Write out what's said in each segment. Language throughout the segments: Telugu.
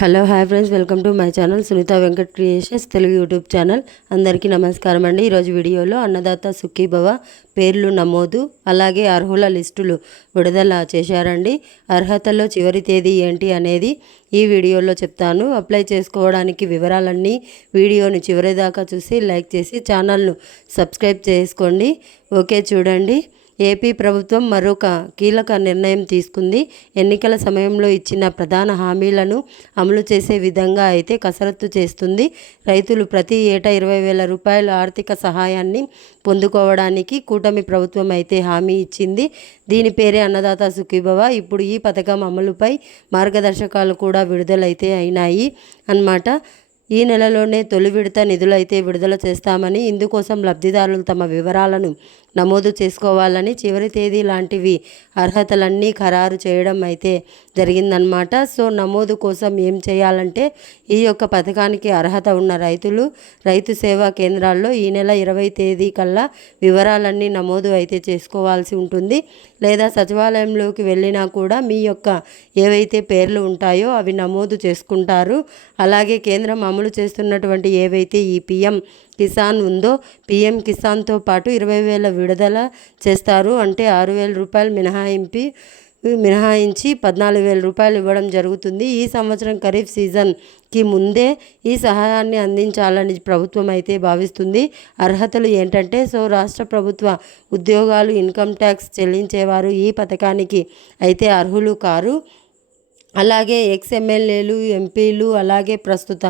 Hello hi friends, welcome to my channel Sunitha Venkat creations Telugu YouTube channel. అందరికీ నమస్కారం అండి. ఈరోజు వీడియోలో అన్నదాత సుఖీభవ పేర్లు నమోదు అలాగే అర్హుల లిస్టులు విడుదల చేశారండి. అర్హతలో చివరి తేదీ ఏంటి అనేది ఈ వీడియోలో చెప్తాను. అప్లై చేసుకోవడానికి వివరాలన్నీ వీడియోని చివరి దాకా చూసి లైక్ చేసి ఛానల్ను సబ్స్క్రైబ్ చేసుకోండి. ఓకే, చూడండి. ఏపీ ప్రభుత్వం మరొక కీలక నిర్ణయం తీసుకుంది. ఎన్నికల సమయంలో ఇచ్చిన ప్రధాన హామీలను అమలు చేసే విధంగా అయితే కసరత్తు చేస్తుంది. రైతులు ప్రతి ఏటా 20,000 రూపాయల ఆర్థిక సహాయాన్ని పొందుకోవడానికి కూటమి ప్రభుత్వం అయితే హామీ ఇచ్చింది. దీని పేరే అన్నదాత సుఖీభవ. ఇప్పుడు ఈ పథకం అమలుపై మార్గదర్శకాలు కూడా విడుదలైతే అయినాయి అన్నమాట. ఈ నెలలోనే తొలి విడత నిధులైతే విడుదల చేస్తామని, ఇందుకోసం లబ్ధిదారులు తమ వివరాలను నమోదు చేసుకోవాలని చివరి తేదీ లాంటివి అర్హతలన్నీ ఖరారు చేయడం అయితే జరిగిందనమాట. సో నమోదు కోసం ఏం చేయాలంటే ఈ యొక్క పథకానికి అర్హత ఉన్న రైతులు రైతు సేవా కేంద్రాల్లో ఈ నెల 20 తేదీ కల్లా వివరాలన్నీ నమోదు అయితే చేసుకోవాల్సి ఉంటుంది. లేదా సచివాలయంలోకి వెళ్ళినా కూడా మీ యొక్క ఏవైతే పేర్లు ఉంటాయో అవి నమోదు చేసుకుంటారు. అలాగే కేంద్రం అమలు చేస్తున్నటువంటి ఏవైతే ఈ పిఎం కిసాన్ ఉందో పిఎం కిసాన్తో పాటు 20,000 విడుదల చేస్తారు. అంటే 6,000 రూపాయలు మినహాయించి 14,000 రూపాయలు ఇవ్వడం జరుగుతుంది. ఈ సంవత్సరం ఖరీఫ్ సీజన్కి ముందే ఈ సహాయాన్ని అందించాలని ప్రభుత్వం అయితే భావిస్తుంది. అర్హతలు ఏంటంటే రాష్ట్ర ప్రభుత్వ ఉద్యోగాలు, ఇన్కమ్ ట్యాక్స్ చెల్లించేవారు ఈ పథకానికి అయితే అర్హులు కారు. అలాగే ఎక్స్ ఎమ్మెల్యేలు, ఎంపీలు, అలాగే ప్రస్తుత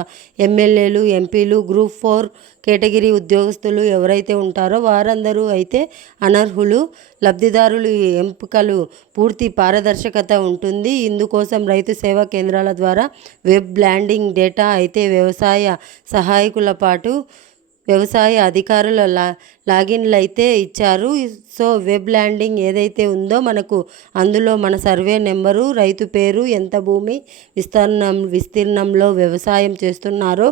ఎమ్మెల్యేలు, ఎంపీలు, గ్రూప్ 4 కేటగిరీ ఉద్యోగస్తులు ఎవరైతే ఉంటారో వారందరూ అయితే అనర్హులు. లబ్ధిదారులు ఎంపికలు పూర్తి పారదర్శకత ఉంటుంది. ఇందుకోసం రైతు సేవా కేంద్రాల ద్వారా వెబ్ ల్యాండింగ్ డేటా అయితే వ్యవసాయ సహాయకుల పాటు వ్యవసాయ అధికారుల లాగిన్లు అయితే ఇచ్చారు. వెబ్ ల్యాండింగ్ ఏదైతే ఉందో మనకు అందులో మన సర్వే నెంబరు, రైతు పేరు, ఎంత భూమి విస్తీర్ణంలో వ్యవసాయం చేస్తున్నారో,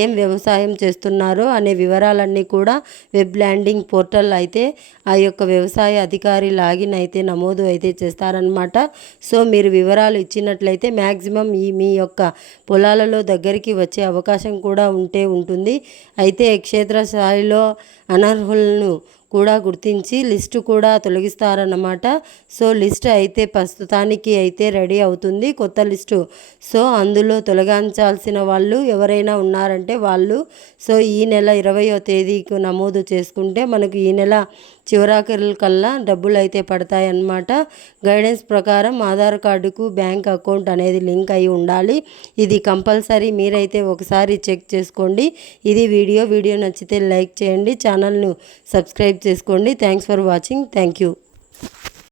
ఏం వ్యవసాయం చేస్తున్నారో అనే వివరాలన్నీ కూడా వెబ్ ల్యాండింగ్ పోర్టల్ అయితే ఆ యొక్క వ్యవసాయ అధికారి లాగిన్ అయితే నమోదు అయితే చేస్తారనమాట. మీరు వివరాలు ఇచ్చినట్లయితే మ్యాక్సిమం మీ యొక్క పొలాలలో దగ్గరికి వచ్చే అవకాశం కూడా ఉంటుంది. అయితే క్షేత్రస్థాయిలో అనర్హులను కూడా గుర్తించి లిస్టు కూడా తొలగిస్తారన్నమాట. లిస్ట్ అయితే ప్రస్తుతానికి అయితే రెడీ అవుతుంది, కొత్త లిస్టు. అందులో తొలగించాల్సిన వాళ్ళు ఎవరైనా ఉన్నారంటే వాళ్ళు ఈ నెల 20వ తేదీకి నమోదు చేసుకుంటే మనకు ఈ నెల చివరాఖరు కల్లా డబ్బులు అయితే పడతాయన్నమాట. గైడెన్స్ ప్రకారం ఆధార్ కార్డుకు బ్యాంక్ అకౌంట్ అనేది లింక్ అయి ఉండాలి. ఇది కంపల్సరీ. మీరైతే ఒకసారి చెక్ చేసుకోండి. ఇది వీడియో నచ్చితే లైక్ చేయండి, ఛానల్ను సబ్స్క్రైబ్ చేసుకోండి. Thanks for watching. Thank you.